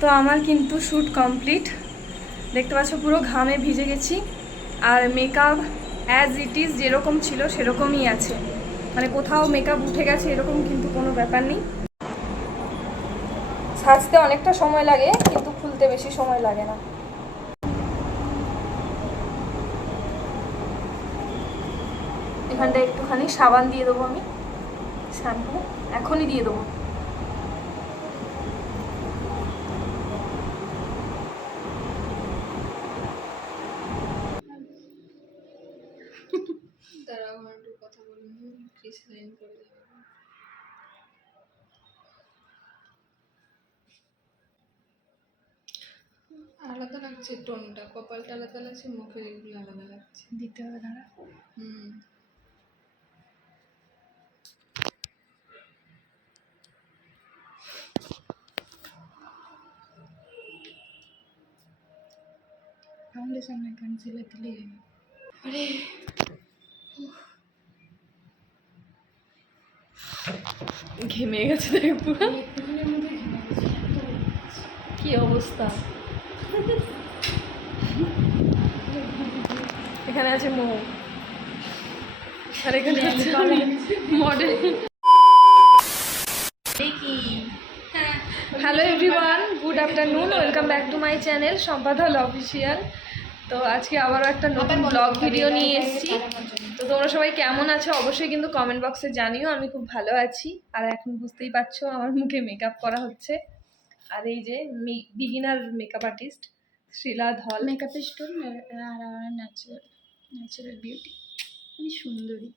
তো আমার কিন্তু শ্যুট কমপ্লিট, দেখতে পাচ্ছ পুরো ঘামে ভিজে গেছি। আর মেকআপ অ্যাজ ইট ইজ যেরকম ছিল সেরকমই আছে, মানে কোথাও মেকআপ উঠে গেছে এরকম কিন্তু কোনো ব্যাপার নেই। সাজতে অনেকটা সময় লাগে কিন্তু খুলতে বেশি সময় লাগে না। এখানটা একটুখানি সাবান দিয়ে দেবো আমি, শ্যাম্পু এখনই দিয়ে দেবো। আলাদা লাগছে টোনটা, কপালটা আলাদা লাগছে, মুখের এগুলো আলাদা লাগছে। দিতে হবে দাঁড়া। ফাউন্ডেশন না কনসিলার দিলে আরে ঘেমে গেছে দেখ পুরো, কি অবস্থা। এখানে আছে মৌ, আর এখানে আছে model. Hello everyone, good afternoon, welcome back to my channel Sampadal official. তো আজকে আবারও একটা নতুন ব্লগ ভিডিও নিয়ে এসেছি। তো তোমরা সবাই কেমন আছো অবশ্যই কিন্তু কমেন্ট বক্সে জানিও। আমি খুব ভালো আছি। আর এখন বুঝতেই পারছো আমার মুখে মেকআপ করা হচ্ছে। আর এই যে বিগিনার মেকআপ আর্টিস্ট শ্রীলা ধল, মেকআপ স্টোন আর ন্যাচারাল বিউটি, খুবই সুন্দরী।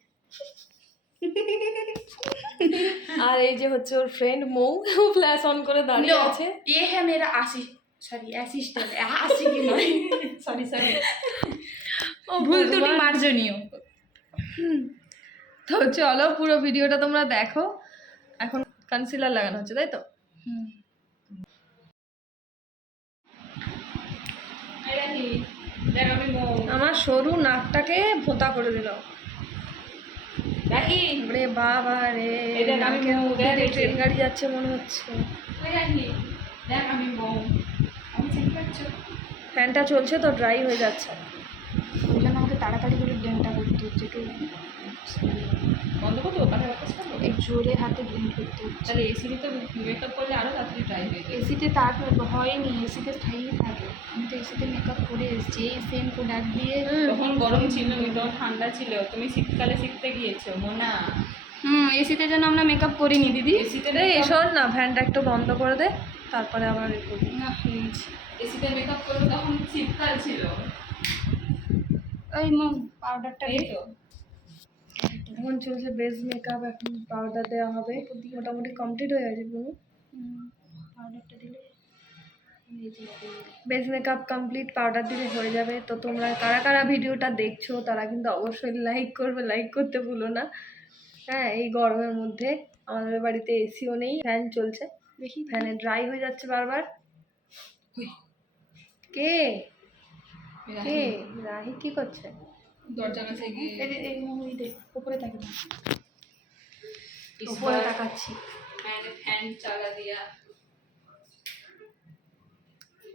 আর এই যে হচ্ছে ওর ফ্রেন্ড মৌ, ফ্ল্যাশ অন করে দাঁড়িয়ে আছে। এ হ্যাঁ মেরা অ্যাসিস্ট্যান্ট আসি কি নয়, সরি ভুল ত্রুটি মার্জনীয়। তো চলো পুরো ভিডিওটা তোমরা দেখো। এখন কনসিলার লাগানো হচ্ছে, তাই তো? আমার সরু নাকটাকে ভোঁতা করে দিল। রে বাবা রে, নাকের মধ্যে দিয়ে ট্রেন গাড়ি যাচ্ছে মনে হচ্ছে। ফ্যানটা চলছে তো ড্রাই হয়ে যাচ্ছে, ওই জন্য আমাকে তাড়াতাড়ি করে ব্লেন্ডটা করতে হচ্ছে, একটু বন্ধ করতে এক জোরে হাতে ব্লেন্ড করতে হচ্ছে। তাহলে এসিতে তো মেকআপ করলে আরো তাড়াতাড়ি ড্রাই হয়ে যায়। এসিতে তার হয়নি, এসিতে স্থায়ী থাকে। আমি তো এসিতে মেকআপ করে এসেছি, এই সেম প্রোডাক্ট দিয়ে। তখন গরম ছিল, তখন ঠান্ডা ছিল, তুমি শীতকালে শিখতে গিয়েছো মোনা। এসিতে যেন আমরা মেকআপ করিনি দিদি। এসিতে শোন না, ফ্যানটা একটু বন্ধ করে দে, তারপরে আবার না প্লিজ। এসিতে মেকআপ করলে তখন শীতকাল ছিল। ওই পাউডারটা এই তো এখন চলছে বেস মেকআপ, এখন পাউডার দেওয়া হবে। মোটামুটি কমপ্লিট হয়ে গেছে পুরো। পাউডারটা দিলে বেস মেকআপ কমপ্লিট, পাউডার দিলে হয়ে যাবে। তো তোমরা কারা কারা ভিডিওটা দেখছো তারা কিন্তু অবশ্যই লাইক করবে, লাইক করতে ভুলো না। হ্যাঁ, এই গরমের মধ্যে আমাদের বাড়িতে এসিও নেই, ফ্যান চলছে, দেখি ফ্যানে ড্রাই হয়ে যাচ্ছে বারবার। কে কে রাহি কি করছে? দরজা কাছে গিয়ে উপরে থাকে না, উপরে তাকাচ্ছি, ফ্যান চালা দিয়া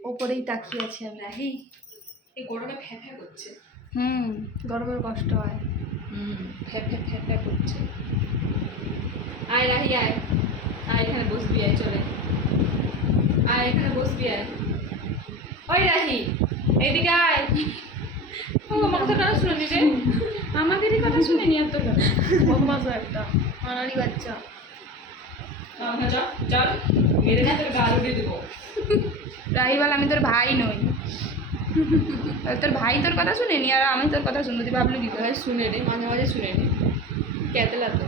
ওপরেই তাকিয়ে আছি আমি। রাহি এই গরমে ফ্যা ফ্যা করছে। গরমের কষ্ট হয়। ফ্যা ফ্যা ফ্যা ফ্যা করছে। আয় রাহি আয়, আয় এখানে বসবি, আয় চলে আয়, এখানে বসবি আয়। ওই রাহি এইদিকে আয়। আমার কথা কেন শুনে নিলে? আমাদেরই কথা শুনে নি এত বদমাশও একটা আনারি বাচ্চা। চল চল, মেরে না তোর গাল উড়িয়ে দেবো। রাহিবাল আমি তোর ভাই নই, তোর ভাই তোর কথা শুনেনি আর আমি তোর কথা শুনতে ভাবলো কি করে? শুনে রে, মাঝে মাঝে শুনে নি, কেতলা তো।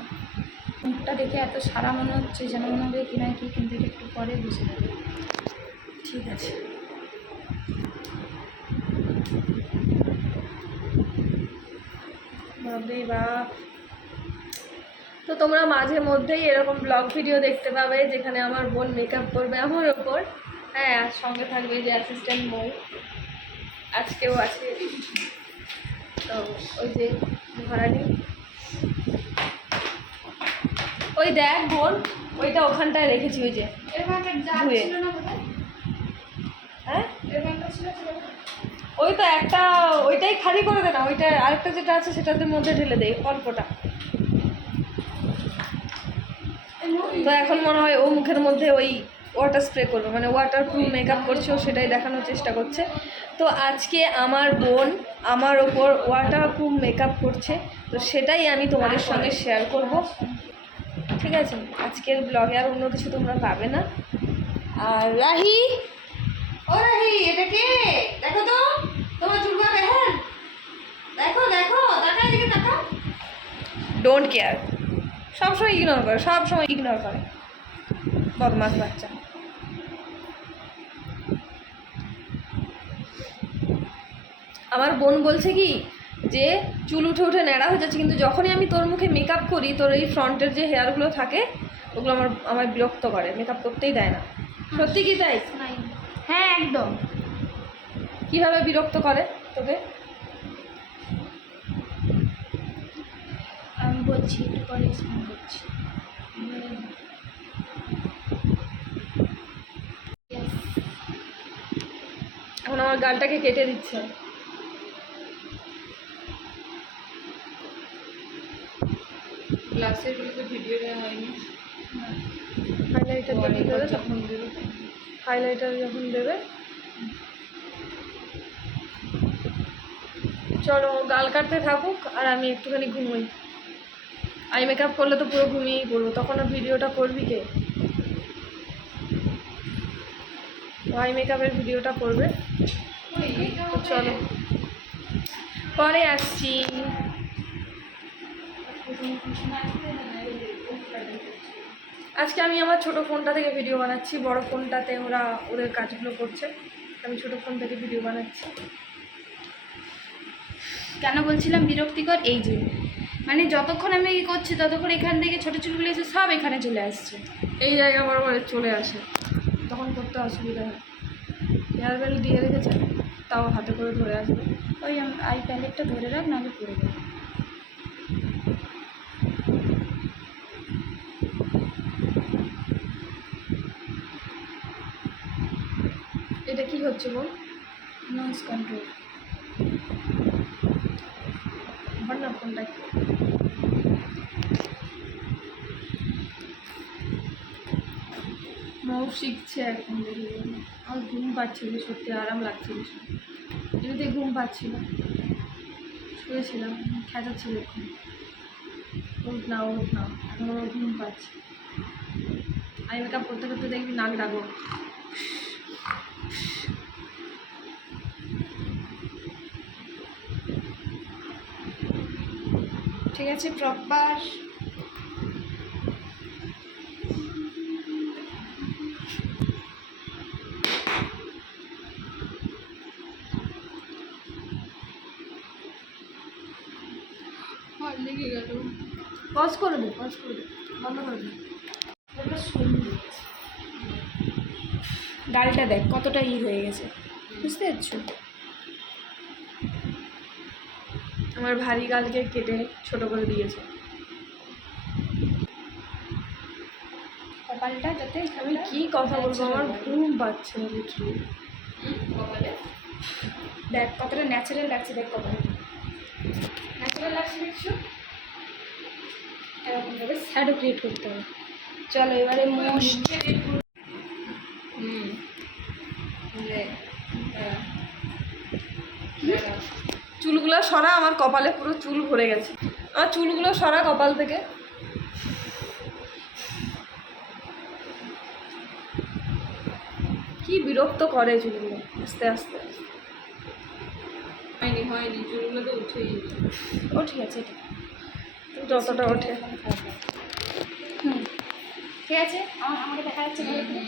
মুখটা দেখে এত সারা মনে হচ্ছে যেন মনে হবে কি না কি, কিন্তু এটা একটু পরে বুঝে যাবে। ঠিক আছে, বাপরে বাপ। তো তোমরা মাঝে মধ্যেই এরকম ব্লগ ভিডিও দেখতে পাবে যেখানে আমার বোন মেকআপ করবে আমার ওপর। হ্যাঁ, আর সঙ্গে থাকবে যে অ্যাসিস্ট্যান্ট মৌ, আজকেও আছে। তো ওই যে ঘরানি, ওই দেখ বোন, ওইটা ওখানটায় রেখেছি, ওই যে ধুয়ে। হ্যাঁ ওই তো একটা, ওইটাই খালি করে দে না, ওইটা আরেকটা যেটা আছে সেটার মধ্যে ঢেলে দেয় অল্পটা। তো এখন মনে হয় ও মুখের মধ্যে ওই ওয়াটার স্প্রে করবে, মানে ওয়াটার প্রুফ মেকআপ করছে, ও সেটাই দেখানোর চেষ্টা করছে। তো আজকে আমার বোন আমার ওপর ওয়াটার প্রুফ মেকআপ করছে, তো সেটাই আমি তোমাদের সঙ্গে শেয়ার করব, ঠিক আছে? আজকের ব্লগে আর অন্য কিছু তোমরা পাবে না। আর রাহি, ও রাহি, এটা কে? দেখো তো তোমার চুল কাটে, হ্যাঁ দেখো দেখো, তাকাও এদিকে তাকাও। ডোন্ট কেয়ার, সবসময় ইগনোর করে, সবসময় ইগনোর করে, বদমাস বাচ্চা। আমার বোন বলছে কি যে চুল উঠে উঠে ন্যাড়া হয়ে যাচ্ছে, কিন্তু যখনই আমি তোর মুখে মেকআপ করি, তোর এই ফ্রন্টের যে হেয়ারগুলো থাকে ওগুলো আমার বিরক্ত করে, মেকআপ করতেই দেয় না। সত্যি কি তাই? হ্যাঁ একদম। কিভাবে বিরক্ত করে তোকে? আমি বলছি একটু পরে এক্সপ্লেন করছি। এখন আমার গালটাকে কেটে দিচ্ছে। ক্লাসের গুলোতে ভিডিও দেওয়া হয়নি, হাইলাইটার যখন দেবে তখন দেবে, হাইলাইটার যখন দেবে। চলো গাল কাটতে থাকুক আর আমি একটুখানি ঘুমোই। আই মেকআপ করলে তো পুরো ঘুমিয়েই পড়বো, তখন আর ভিডিওটা করবি কে? আই মেকআপের ভিডিওটা করবে। তো চলো পরে আসছি। আজকে আমি আমার ছোট ফোনটা থেকে ভিডিও বানাচ্ছি, বড় ফোনটাতে ওরা ওদের কাজগুলো করছে, আমি ছোট ফোন থেকে ভিডিও বানাচ্ছি। কেন বলছিলাম বিরক্তিকর? এই যে মানে যতক্ষণ আমি করছি ততক্ষণ এখান থেকে ছোটো চুলগুলো এসে সব এখানে চলে আসছে, এই জায়গা বরাবর চলে আসে, তখন করতে অসুবিধা হয়। হেয়ার বেল্ট দিয়ে রেখেছে, তাও হাতে করে ধরে আসবে। ওই আই প্যালেটটা ধরে রাখ, নাহলে পড়ে যাবে। এটা কি হচ্ছে বল? Noise control. ধর না ফোনটা। মৌ শিখছে এখন, দেখি আমার ঘুম পাচ্ছিল, সত্যি আরাম লাগছিল, এমনিতে ঘুম পাচ্ছিল, শুয়েছিলাম, খেঁচাচ্ছিল এখন, উঠ না উঠ না, এখন আমার ঘুম পাচ্ছে। আই মেকআপ করতে করতে দেখবি নাক ডাকো। ঠিক আছে, প্রপার। লেগে গেল। পজ করে দে, পজ করে দে, বন্ধ করে দে। গালটা দেখ কতটা হয়ে গেছে, বুঝতে পারছো? আমার ভারী গালকে কেটে ছোট করে দিয়েছে। কপালটা যাতে আমি কি কথা বলবো, আমার ঘুম পাচ্ছে লিটারালি। দেখ কতটা ন্যাচারাল লাগছে, দেখ কপালটা ন্যাচারাল লাগছে, দেখছো? এরকমভাবে শ্যাডো ক্রিয়েট করতে হবে। চলো এবারে মোস্ট চুলগুলো সরা, আমার কপালে পুরো চুল ভরে গেছে, আমার চুলগুলো সরা কপাল থেকে। কি বিরক্ত করে চুলগুলো, আস্তে আস্তে। হয়নি হয়নি, চুলগুলো তো উঠেই। ও ঠিক আছে, এটা যতটা ওঠে। হুম ঠিক আছে। আমাকে দেখা যাচ্ছে ভালো করে?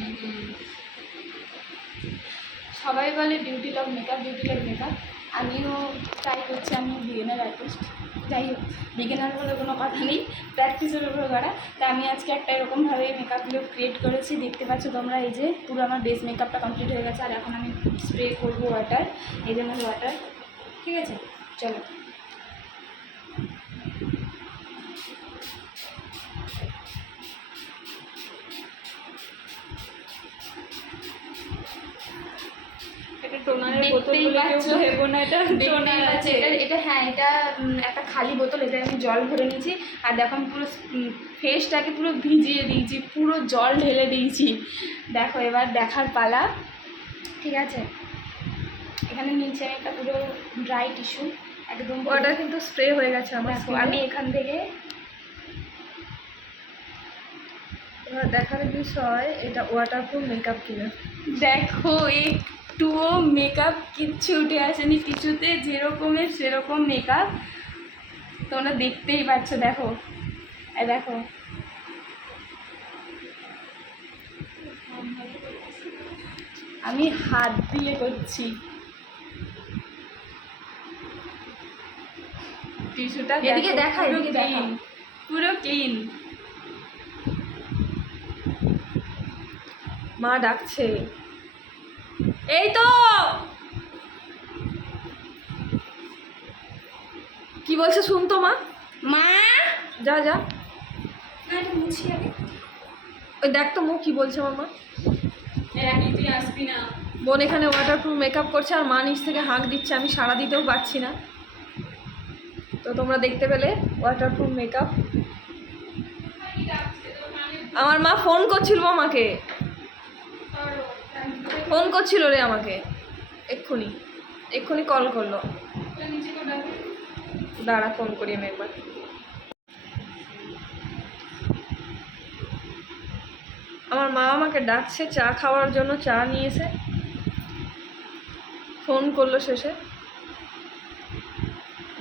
সবাই বলে beauty love makeup, beauty love makeup. আমিও ট্রাই করছি, আমি বিগিনার আর্টিস্ট। যাই হোক, বিগিনার বলে কোনো কথা নেই, প্র্যাকটিসের উপর করা। তা আমি আজকে একটা এরকমভাবে মেকআপ লুক ক্রিয়েট করেছি, দেখতে পাচ্ছ তোমরা। এই যে পুরো আমার বেস মেকআপটা কমপ্লিট হয়ে গেছে, আর এখন আমি স্প্রে করবো ওয়াটার, এই জন্য ওয়াটার। ঠিক আছে, চলো। টোনারের দেখতেই বোতলগুলো কেউ পাচ্ছ। ভেবো না এটা টোনার আছে। এটা হ্যাঁ, এটা একটা খালি বোতল, এটা আমি জল ভরে নিয়েছি। আর দেখো আমি পুরো ফেসটাকে পুরো ভিজিয়ে দিয়েছি, পুরো জল ঢেলে দিয়েছি। দেখো এবার দেখার পালা, ঠিক আছে। এখানে নিচে আমি একটা পুরো ড্রাই টিস্যু একদম ওটা কিন্তু স্প্রে হয়ে গেছে আমার দেখো, skin-এ। আমি এখান থেকে এবার দেখার বিষয় এটা ওয়াটারপ্রুফ মেকআপ কিনা। দেখো একটুও মেকআপ কিচ্ছু উঠে আসেনি টিস্যুতে, যেরকমের সেরকম মেকআপ তোমরা দেখতেই পাচ্ছ। দেখো এই দেখো, আমি হাত দিয়ে করছি। টিস্যুটা এদিকে দেখা, পুরো এদিকে দেখা। ক্লিন, পুরো ক্লিন। মা ডাকছে, এই তো। কি বলছে শুনতো মা? মা যা যা, এটা মুছি আগে। ওই দেখ তো মু কি বলছে আমার মা। রাখি তুই আসবি না। বোন এখানে ওয়াটারপ্রুফ মেকআপ করছে আর মা নিচ থেকে হাঁক দিচ্ছে, আমি সাড়া দিতেও পারছি না। তো তোমরা দেখতে পেলে ওয়াটারপ্রুফ মেকআপ। আমার মা ফোন করছিল মাকে, ফোন করছিল রে আমাকে, এক্ষুনি এক্ষুনি কল করলো। দাঁড়া ফোন করি আমি একবার। আমার মা আমাকে ডাকছে চা খাওয়ার জন্য, চা নিয়ে এসে ফোন করলো শেষে।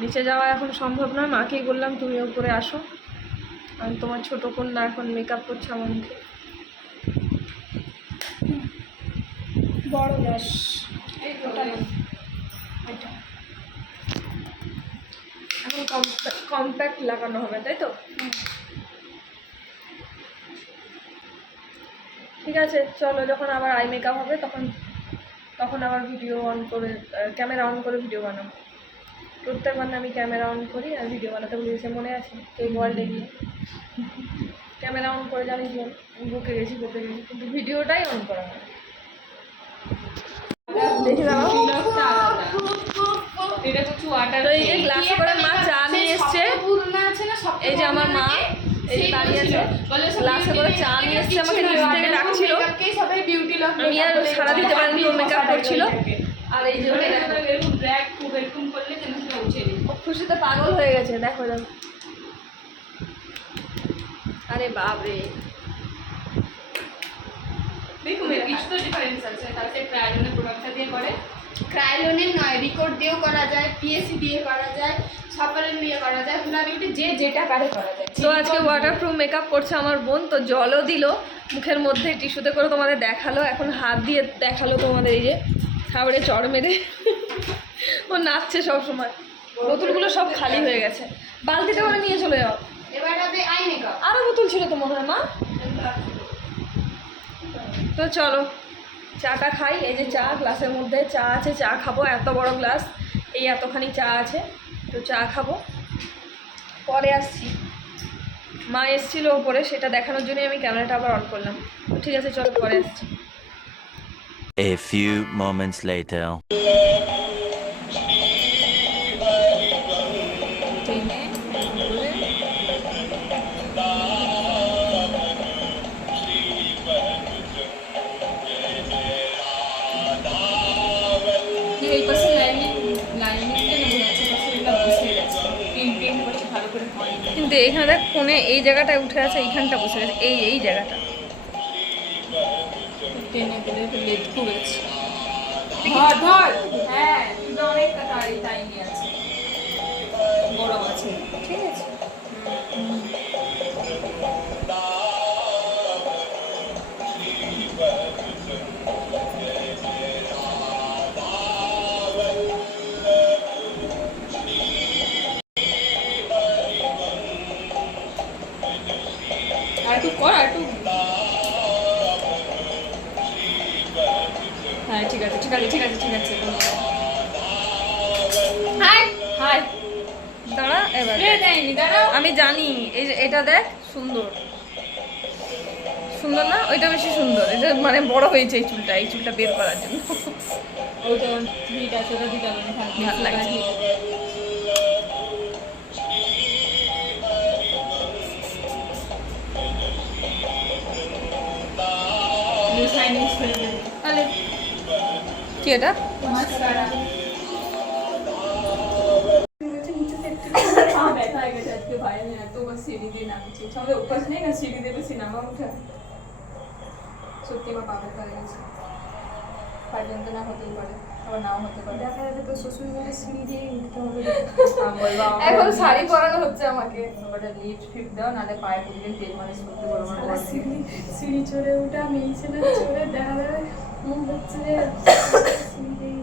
নিচে যাওয়া এখন সম্ভব নয়, মাকেই বললাম তুমি উপরে আসো, আমি তোমার ছোটো কন্যা এখন মেকআপ করছে আমার মুখে। বড় গ্যাস এখন কম্প্যাক্ট লাগানো হবে, তাই তো? ঠিক আছে চলো, যখন আবার আই মেকআপ হবে তখন তখন আবার ভিডিও অন করে, ক্যামেরা অন করে ভিডিও বানাবো। প্রত্যেকবার না আমি ক্যামেরা অন করি আর ভিডিও বানাতে বলেছে, মনে আছে? এই ওয়ার্ল্ডে গিয়ে ক্যামেরা অন করে জানিস বোন, বকে গেছি কিন্তু ভিডিওটাই অন করা হয়। দেখে দাও। এটা কিছু ওয়াটার। তো এই যে গ্লাসে করে মা চা নিয়ে এসছে, এই যে আমার মা এই যে দাঁড়িয়ে আছে, গ্লাসে করে চা নিয়ে এসছে, আমাকে নিচ থেকে ডাকছিল, আমি আর সারা দিতে পারিনি, ও মেকআপ করছিল। আর এই যে ওটা দেখো, এরকম করলে যেন সেটা উঠে দিই। ও খুশিতে পাগল হয়ে গেছে, দেখো দেখো। আরে বাপরে, দেখুন কিছু তো ডিফারেন্স আছে। তাহলে ক্রায়োজনের প্রোডাক্টটা দিয়ে করে, ক্রায়োলিনের নয়, রিকোড দিয়েও করা যায়, পিএসসি দিয়ে করা যায়, সকালের দিয়ে করা যায়, হুলা বিউটি যে যেটা পারে করা যায়। তো আজকে ওয়াটারপ্রুফ মেকআপ করছে আমার বোন, তো জলও দিল মুখের মধ্যে, টিস্যুতে করে তোমাদের দেখালো, এখন হাত দিয়ে দেখালো তোমাদের। এই যে খাবারে চড় মেরে ও নাচছে সব সময়। বোতলগুলো সব খালি হয়ে গেছে, বালতিতে করে নিয়ে চলে যাও। এবার হবে আই মেকআপ। আরও বোতল ছিল তো মনে হয় মা। তো চলো চাটা খাই। এই যে চা, গ্লাসের মধ্যে চা আছে, চা খাবো। এত বড় গ্লাস, এই এতখানি চা আছে, তো চা খাবো, পরে আসছি। মা এসেছিল ওপরে, সেটা দেখানোর জন্যই আমি ক্যামেরাটা আবার অন করলাম। তো ঠিক আছে চলো, পরে আসছি। A few moments later. এই পাশে লাইনিংটা নেমে যাচ্ছে, পাশে এটা বসে গেছে, প্রিন্ট পাশে ভালো করে হয়নি। কিন্তু এখানে দেখ ফোনে এই জায়গাটায় উঠে আছে, এইখানটা বসে গেছে, এই জায়গাটা। টেনে দিলে তো লেট করেছে। ধর ধর, হ্যাঁ কিন্তু অনেকটা টাইমই আছে, বড় আছে, ঠিক আছে। আর একটু কর, আর একটু। হ্যাঁ ঠিক আছে ঠিক আছে ঠিক আছে ঠিক আছে। হাই হাই, দাঁড়া এবার রে দেয়নি, দাঁড়াও। আমি জানি। এই যে এটা দেখ, সুন্দর সুন্দর না? ওইটা বেশি সুন্দর, এটা মানে বড় হয়েছে এই চুলটা বের করার জন্য। ওইটা হিট আছে, ওটা দিতে হবে না। ভালো লাগছে। তাহলে কি এটা? মাস্কারা ব্যথা হয়ে গেছে আজকে ভাই, আমি এতবার সিঁড়ি দিয়ে নামছি। আমাদের অভ্যাস নেই না সিঁড়ি দিয়ে বেশি নামা উঠা। সত্যি আমার পা ব্যথা হয়ে গেছে। পায়ে যন্ত্রণা হতেই পারে, আবার নাও হতে পারে। দেখা যাবে তো শ্বশুর বাড়ির সিঁড়ি দিয়ে উঠতে হবে। এখন শাড়ি পরানো হচ্ছে আমাকে। লিফট ফিফট দাও, নাহলে পায়ে প্রতিদিন তেল মালিশ করতে বলো। আমার বর সিঁড়ি সিঁড়ি চড়ে উঠা মেয়ে ছেলে চড়ে দেখা যাবে মুখ হচ্ছে যে সিঁড়ি দিয়ে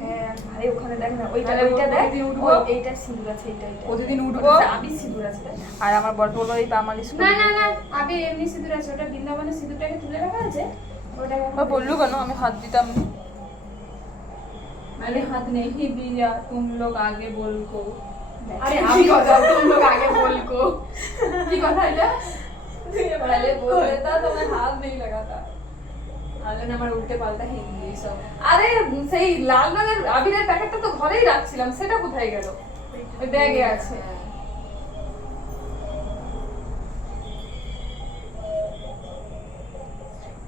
হ্যাঁ আরে ওখানে দেখ না, ওইটা তাহলে ওইটা দেখ, প্রতিদিন উঠবো। এইটা সিঁদুর আছে, এইটা এইটা প্রতিদিন উঠবো। আবি সিঁদুর আছে। আর আমার বর বললো এই পা মালিশ না করবে। না না আবে এমনি সিঁদুর আছে, ওটা বৃন্দাবনের সিঁদুরটাকে তুলে রাখা আছে ওটাকে ও বললু কেন? আমি হাত দিতাম। मैंने हाथ नहीं दिया, तुम लोग आगे बोल को। আরে আমি কথা তুমি লোক আগে বলকো কি কথা এটা पहले बोल देता तो मैं हाथ नहीं लगाता। আলে না আমার উল্টে পাল্টা হিন্দি সব। আরে সেই লাল রঙের আবিরের প্যাকেটটা তো ঘরেই রাখছিলাম, সেটা কোথায় গেল? ওই ব্যাগে আছে।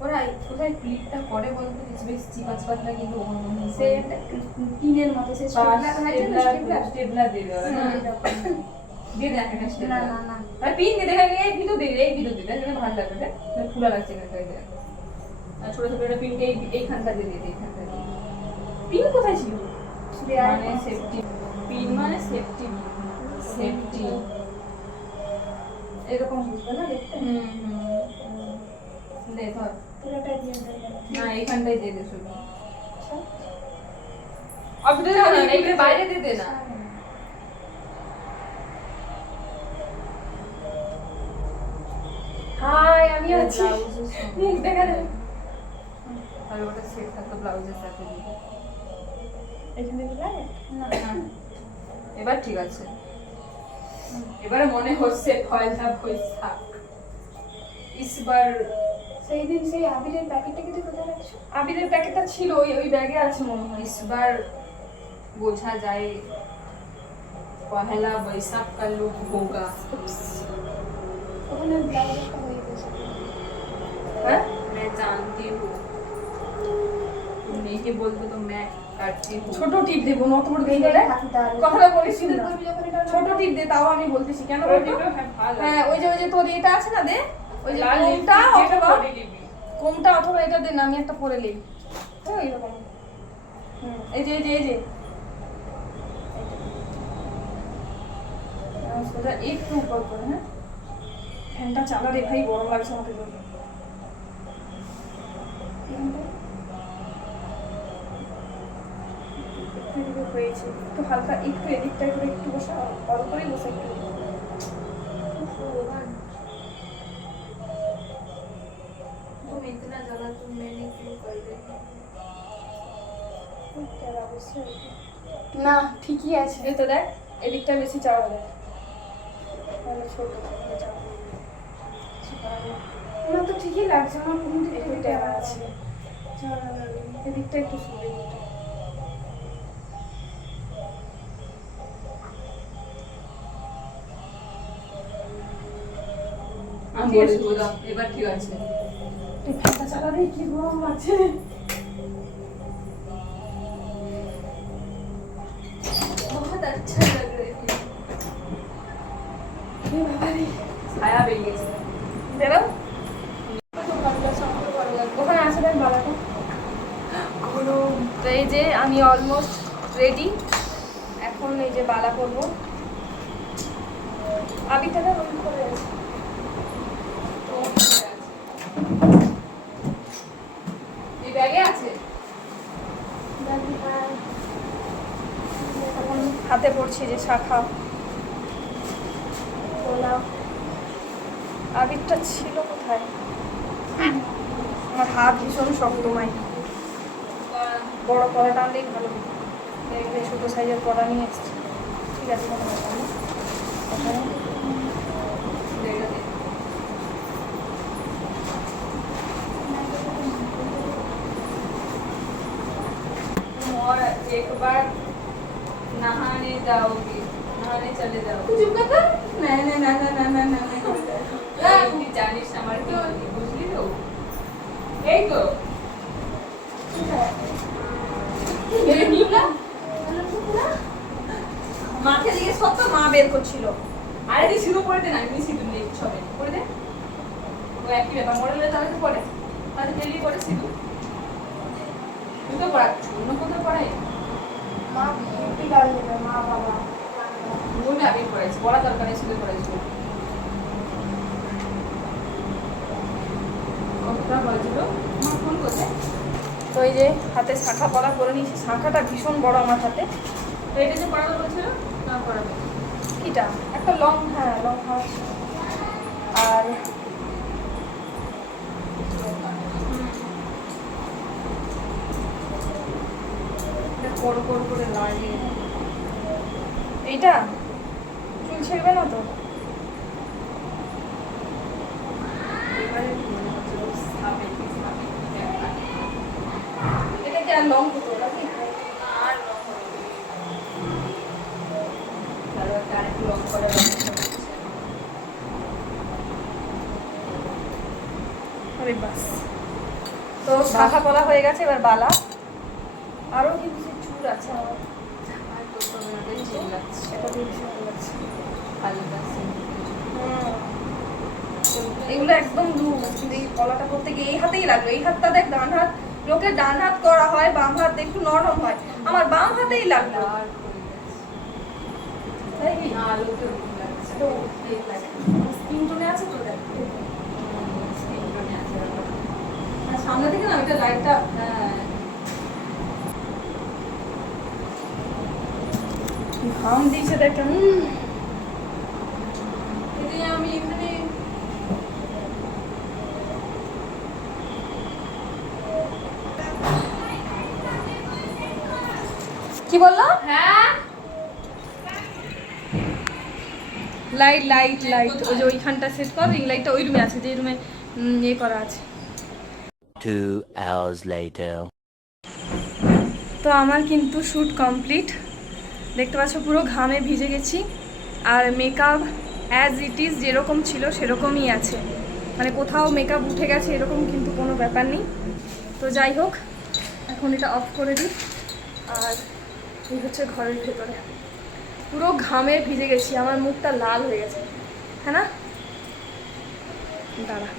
ওরা কোথায় ক্লিপটা করে বলতে বেশ চিপাচ পাতলা, কিন্তু সে একটা টিনের মতো সে স্টেপলার হয় না স্টেপলার স্টেপলার দিয়ে দেওয়া না দিয়ে দেখ একটা না স্টেপলার। না না আর পিন দিয়ে দেখা এই ভিডিও দিয়ে এই ভিডিও দিয়ে দেখে ভালো লাগবে দেখ, খোলা লাগছে না তাই দেখ। আর ছোট ছোট একটা পিনকে এইখানটা দিয়ে দিই, এইখানটা দিয়ে। পিন কোথায় ছিল মানে সেফটি পিন, মানে সেফটি সেফটি এরকম বুঝবে না দেখতে দে ধর। পুরোটাই দিয়ে না এইখানটাই দিয়ে দে শুধু। আবিরের না, এইগুলো বাইরে দিয়ে দে না। হাই আমি আছি মুখ দেখা যায় আর ওটা সেট থাকতো ব্লাউজের সাথে দিয়ে। এখানে কি লাগে না এবার ঠিক আছে, এবারে মনে হচ্ছে পয়লা বৈশাখ। ইসবার সেই দিন সেই আবিরের প্যাকেটটা কিন্তু কোথায় রাখছো আবিরের প্যাকেটটা ছিল ওই ওই ব্যাগে আছে মনে হয়। ইসবার বোঝা যায় পহেলা বৈশাখ का लुक होगा। ওখানে ব্লাউজটা হয়ে গেছে হ্যাঁ मैं जानती हूँ, तुम नहीं बोलते तो मैं करती हूँ। ছোট টিপ দেবো, নত বড় দেই এইটা না। হাতে দাঁড়াবে কথাটা বলিস না। করবি যখন এটা ছোট টিপ দে, তাও আমি বলতেছি কেন ওই বলতো? দিকটা ভালো। হ্যাঁ ওই যে তোর এটা আছে না, দে ওই যে লাল কোনটা লিপস্টিক যেটা অথবা পরে নিবি। কোনটা অথবা এটা দে না, আমি একটা পরে নেই। হ্যাঁ এইরকম। এই যে এই যে এই যে সোজা একটু উপর করে। হ্যাঁ ফ্যানটা চালা রে ভাই, গরম লাগছে আমাদের জন্য। এদিকে হয়েছে একটু হালকা, একটু এদিকটা করে একটু বসা, অল্প করেই বসে একটু। तुम इतना ज्यादा तुम मैंने क्यों कर रही हो? না ঠিকই আছে এই তো দেখ এদিকটা বেশি চাওয়া দেয়, তাহলে ছোট চাওয়া না তো ঠিকই লাগছে আমার কোন দিকে একটু টেরা আছে, এদিকটা একটু সুন্দর। আমি বলে দেবো দাও, এবার ঠিক আছে। এই ফ্যানটা চালালে কি গরম লাগছে बहुत अच्छा लग रही है। ছায়া বেরিয়েছে। দেখো ওখানে আছে দেখ বালাটা গরম। তো এই যে আমি অলমোস্ট রেডি, এখন এই যে বালা করবো। আবিরটা দেখ ওই করে আছে। এই ব্যাগে আছে। এখন হাতে পড়ছি যে শাখা। আবিরটা ছিল কোথায়? আমার হাত ভীষণ শক্ত মাই, বড় পড়াটা আনলেই ভালো হতো। এখানে ছোটো সাইজের পড়া নিয়ে এসেছি। ঠিক আছে কোনো ব্যাপার না। ওখানে एक बार नहाने जाओगे, नहाने चले जाओ। চুপ কর তো। না না না না না না না তুই জানিস আমার কি বলি, বুঝলি তো? এই তো মাকে জিজ্ঞেস করতো, মা বের করছিল। আরে তুই সিঁদুর পরে দে না, আমি সিঁদুর নেই ছবে পরে দে। ও একই ব্যাপার, মডেলের তাহলে তো পরে তাহলে ডেলি করে সিঁদুর। তুই তো পড়াচ্ছ, অন্য কোথাও পড়াই? মা বিউটি লাল দেবে, মা বাবা আমি আগে পড়াইছি, পড়া দরকার নেই, সিঁদুর পড়াইছি। কতটা বাজল? আমার ফোন কোথায়? তো এই যে হাতে শাখা পলা করে নিয়েছি, শাখাটা ভীষণ বড় আমার হাতে। তো এটা যে পড়াবে বলছিল না পড়াবে? কিটা একটা লং, হ্যাঁ লং হাত। আর বড় বড় করে লাগে। এইটা চুল ছেড়বে না তো? এবারে মনে হচ্ছে সাবে কি সাবে এটা কি আর লং হতো নাকি? আর লং হবে তাহলে কারেন্ট লং করে আরে বাস, তো শাখা পলা হয়ে গেছে, এবার বালা। আরো কি কিছু চুল আছে আমার, আর তো তোমাদের চিল্লাচ্ছে এটা দিয়ে ভীষণ ভালো লাগছে। হালকা এগুলো একদম লুজ, কিন্তু এই কলাটা করতে গিয়ে এই হাতেই লাগলো। এই হাতটা দেখ, ডান হাত, লোকের ডান হাত করা হয়, বাম হাত একটু নরম হয়, আমার বাম হাতেই লাগলো। আর তাই কি? আলো তো লাগছে তো এই লাগে স্কিন টোনে আছে তো দেখ। স্কিন টোনে আছে। আর সামনে থেকে না ওইটা লাইটটা হ্যাঁ ঘাম দিয়েছে দেখ। দিদি আমি এখানে কি বললো? হ্যাঁ লাইট লাইট লাইট ওই যে ওইখানটা সেট কর, রিং লাইটটা ওই রুমে আছে, যে রুমে ইয়ে করা আছে। 2 hours later. তো আমার কিন্তু শ্যুট কমপ্লিট, দেখতে পাচ্ছ পুরো ঘামে ভিজে গেছি। আর মেকআপ অ্যাজ ইট ইজ যেরকম ছিল সেরকমই আছে, মানে কোথাও মেকআপ উঠে গেছে এরকম কিন্তু কোনো ব্যাপার নেই। তো যাই হোক, এখন এটা অফ করে দিই। আর এই হচ্ছে ঘরের ভেতরে, পুরো ঘামে ভিজে গেছি, আমার মুখটা লাল হয়ে গেছে, হ্যাঁ না? দাঁড়া,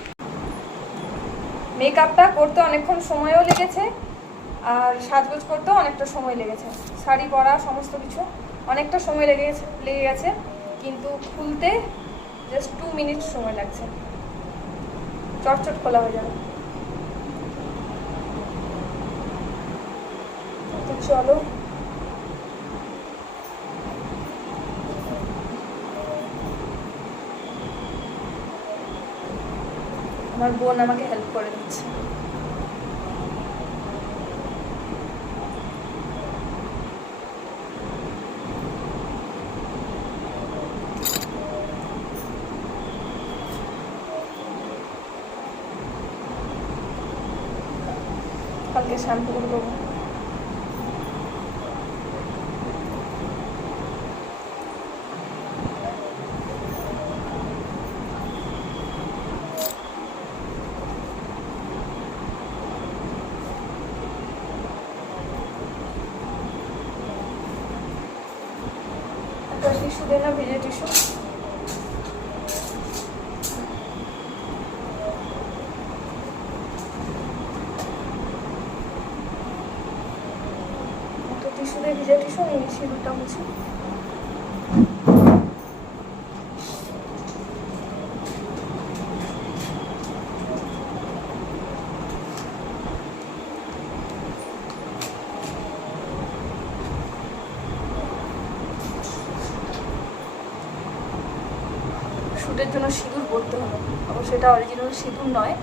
মেকআপটা করতে অনেকক্ষণ সময়ও লেগেছে, আর সাজগোজ করতেও অনেকটা সময় লেগেছে, শাড়ি পরা সমস্ত কিছু অনেকটা সময় লেগে গেছে, কিন্তু খুলতে জাস্ট 2 মিনিট সময় লাগছে, চটচট খোলা হয়ে যাবে। তো চলো, আমার বোন আমাকে হেল্প করে দিচ্ছে। কালকে শ্যাম্পু করে দেবো। একটা টিস্যু দে না, ভিজে টিস্যু। টিস্যু দিয়ে ভিজে টিস্যু, এই সিঁদুরটা মুছে। শ্যুটের জন্য সিঁদুর পরতে হবে, অবশ্য এটা অরিজিনাল সিঁদুর নয়।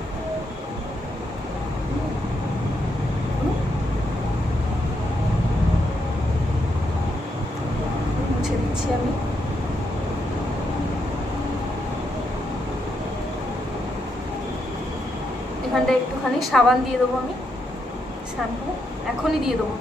মুছে দিচ্ছি আমি। এখানটা একটুখানি সাবান দিয়ে দেবো আমি, শ্যাম্পু এখনই দিয়ে দেবো।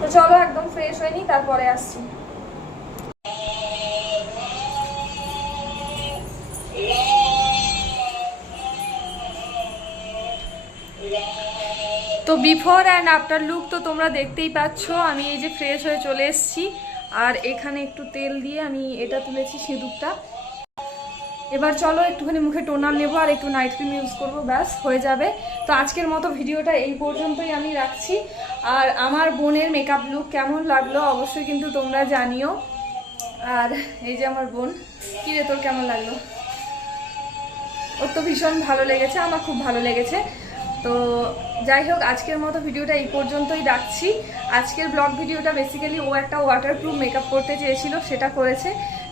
তো চলো একদম ফ্রেশ হয়ে নি, তারপরে আসছি। তো বিফোর অ্যান্ড আফটার লুক তো তোমরা দেখতেই পাচ্ছ। আমি এই যে ফ্রেশ হয়ে চলে এসেছি, আর এখানে একটু তেল দিয়ে আমি এটা তুলেছি সিঁদুরটা। এবার চলো একটুখানি মুখে টোনার নেবো আর একটু নাইট ক্রিম ইউজ করবো, ব্যাস হয়ে যাবে। তো আজকের মতো ভিডিওটা এই পর্যন্তই আমি রাখছি। আর আমার বোনের মেকআপ লুক কেমন লাগলো অবশ্যই কিন্তু তোমরা জানিও। আর এই যে আমার বোন, কী রে তোর কেমন লাগলো? ওর তো ভীষণ ভালো লেগেছে, আমার খুব ভালো লেগেছে। তো যাই হোক, আজকের মতো ভিডিওটা এই পর্যন্তই রাখছি। আজকের ব্লগ ভিডিওটা বেসিক্যালি ও একটা ওয়াটারপ্রুফ মেকআপ করতে চেয়েছিল, সেটা করেছে।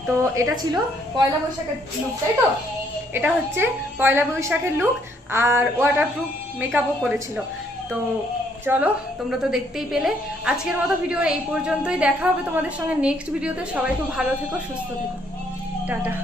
তো এটা ছিল পয়লা বৈশাখের লুক, তাই তো? এটা হচ্ছে পয়লা বৈশাখের লুক, আর ওয়াটারপ্রুফ মেকআপও করেছিল। তো চলো, তোমরা তো দেখতেই পেলে। আজকের মতো ভিডিও এই পর্যন্তই, দেখা হবে তোমাদের সঙ্গে নেক্সট ভিডিওতে। সবাই খুব ভালো থেকো, সুস্থ থেকো, টাটা।